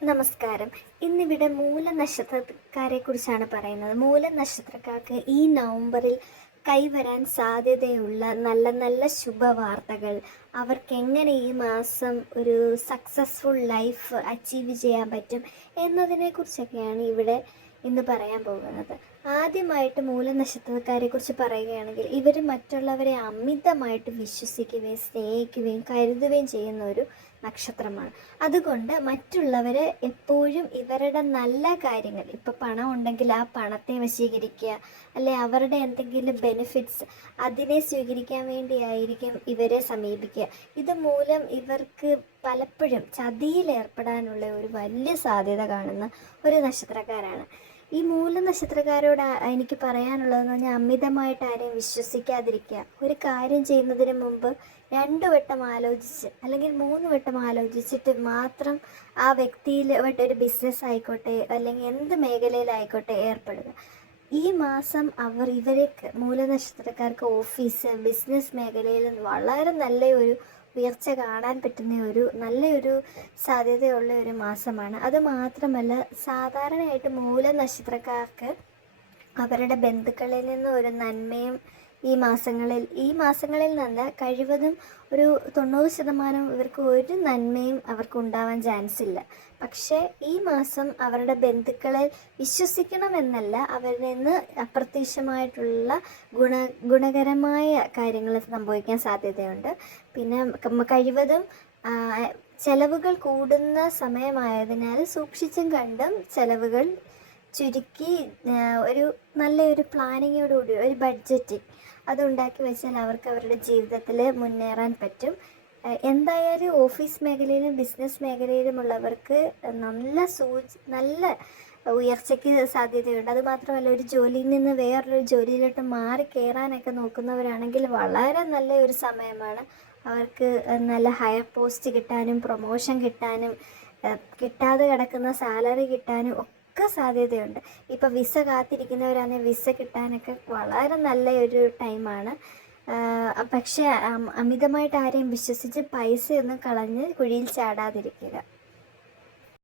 നമസ്കാരം. ഇന്നിവിടെ മൂല നക്ഷത്രക്കാരെ കുറിച്ചാണ് പറയുന്നത്. മൂല നക്ഷത്രക്കാർക്ക് ഈ നവംബറിൽ കൈവരാൻ സാധ്യതയുള്ള നല്ല നല്ല ശുഭവാർത്തകൾ. അവർക്ക് എങ്ങനെ ഈ മാസം ഒരു സക്സസ്ഫുൾ ലൈഫ് അച്ചീവ് ചെയ്യാൻ പറ്റും എന്നതിനെക്കുറിച്ചൊക്കെയാണ് ഇവിടെ ഇന്ന് പറയാൻ പോകുന്നത്. ആദ്യമായിട്ട് മൂലനക്ഷത്രക്കാരെ കുറിച്ച് പറയുകയാണെങ്കിൽ ഇവർ മറ്റുള്ളവരെ അമിതമായിട്ട് വിശ്വസിക്കുകയും സ്നേഹിക്കുകയും കരുതുകയും ചെയ്യുന്ന ഒരു നക്ഷത്രമാണ്. അതുകൊണ്ട് മറ്റുള്ളവരെ എപ്പോഴും ഇവരുടെ നല്ല കാര്യങ്ങൾ ഇപ്പോൾ പണം ഉണ്ടെങ്കിൽ ആ പണത്തെ വശീകരിക്കുക അല്ലെ അവരുടെ എന്തെങ്കിലും ബെനിഫിറ്റ്സ് അതിനെ സ്വീകരിക്കാൻ വേണ്ടിയായിരിക്കും ഇവരെ സമീപിക്കുക. ഇതുമൂലം ഇവർക്ക് പലപ്പോഴും ചതിയിൽ ഏർപ്പെടാനുള്ള ഒരു വലിയ സാധ്യത കാണുന്ന ഒരു നക്ഷത്രക്കാരാണ്. ഈ മൂല നക്ഷത്രക്കാരോട് എനിക്ക് പറയാനുള്ളതെന്ന് പറഞ്ഞാൽ അമിതമായിട്ട് ആരെയും വിശ്വസിക്കാതിരിക്കുക. ഒരു കാര്യം ചെയ്യുന്നതിന് മുമ്പ് രണ്ടു വട്ടം ആലോചിച്ച് അല്ലെങ്കിൽ മൂന്ന് വട്ടം ആലോചിച്ചിട്ട് മാത്രം ആ വ്യക്തിയിൽ ഒരു ബിസിനസ് ആയിക്കോട്ടെ അല്ലെങ്കിൽ എന്ത് മേഖലയിലായിക്കോട്ടെ ഏർപ്പെടുക. ഈ മാസം അവർ ഇവരെ മൂല മൂലനക്ഷത്രക്കാർക്ക് ഓഫീസ് ബിസിനസ് മേഖലയിൽ വളരെ നല്ല ഒരു ഉയർച്ച കാണാൻ പറ്റുന്ന ഒരു നല്ലൊരു സാധ്യതയുള്ള ഒരു മാസമാണ്. അത് മാത്രമല്ല സാധാരണയായിട്ട് മൂലനക്ഷത്രക്കാർക്ക് അവരുടെ ബന്ധുക്കളിൽ നിന്ന് ഒരു നന്മയും ഈ മാസങ്ങളിൽ ഈ മാസങ്ങളിൽ നിന്ന് കഴിവതും ഒരു തൊണ്ണൂറ് ശതമാനം ഇവർക്ക് ഒരു നന്മയും അവർക്ക് ഉണ്ടാവാൻ ചാൻസ് ഇല്ല. പക്ഷേ ഈ മാസം അവരുടെ ബന്ധുക്കളെ വിശ്വസിക്കണമെന്നല്ല അവരിൽ നിന്ന് അപ്രത്യക്ഷമായിട്ടുള്ള ഗുണ ഗുണകരമായ കാര്യങ്ങൾ സംഭവിക്കാൻ സാധ്യതയുണ്ട്. പിന്നെ കഴിവതും ചെലവുകൾ കൂടുന്ന സമയമായതിനാൽ സൂക്ഷിച്ചും കണ്ടും ചെലവുകൾ ചുരുക്കി ഒരു നല്ലൊരു പ്ലാനിങ്ങോടുകൂടി ഒരു ബഡ്ജറ്റ് അതുണ്ടാക്കി വെച്ചാൽ അവർക്ക് അവരുടെ ജീവിതത്തിൽ മുന്നേറാൻ പറ്റും. എന്തായാലും ഓഫീസ് മേഖലയിലും ബിസിനസ് മേഖലയിലുമുള്ളവർക്ക് നല്ല സൂചി നല്ല ഉയർച്ചയ്ക്ക് സാധ്യതയുണ്ട്. അതുമാത്രമല്ല ഒരു ജോലിയിൽ നിന്ന് വേറൊരു ജോലിയിലോട്ട് മാറി കയറാനൊക്കെ നോക്കുന്നവരാണെങ്കിൽ വളരെ നല്ല ഒരു സമയമാണ്. അവർക്ക് നല്ല ഹയർ പോസ്റ്റ് കിട്ടാനും പ്രൊമോഷൻ കിട്ടാനും കിട്ടാതെ കിടക്കുന്ന സാലറി കിട്ടാനും ഒക്കെ സാധ്യതയുണ്ട്. ഇപ്പോൾ വിസ കാത്തിരിക്കുന്നവരാണെങ്കിൽ വിസ കിട്ടാനൊക്കെ വളരെ നല്ല ഒരു ടൈമാണ് പക്ഷേ അമിതമായിട്ട് ആരെയും വിശ്വസിച്ച് പൈസയൊന്നും കളഞ്ഞ് കുഴിയിൽ ചാടാതിരിക്കുക.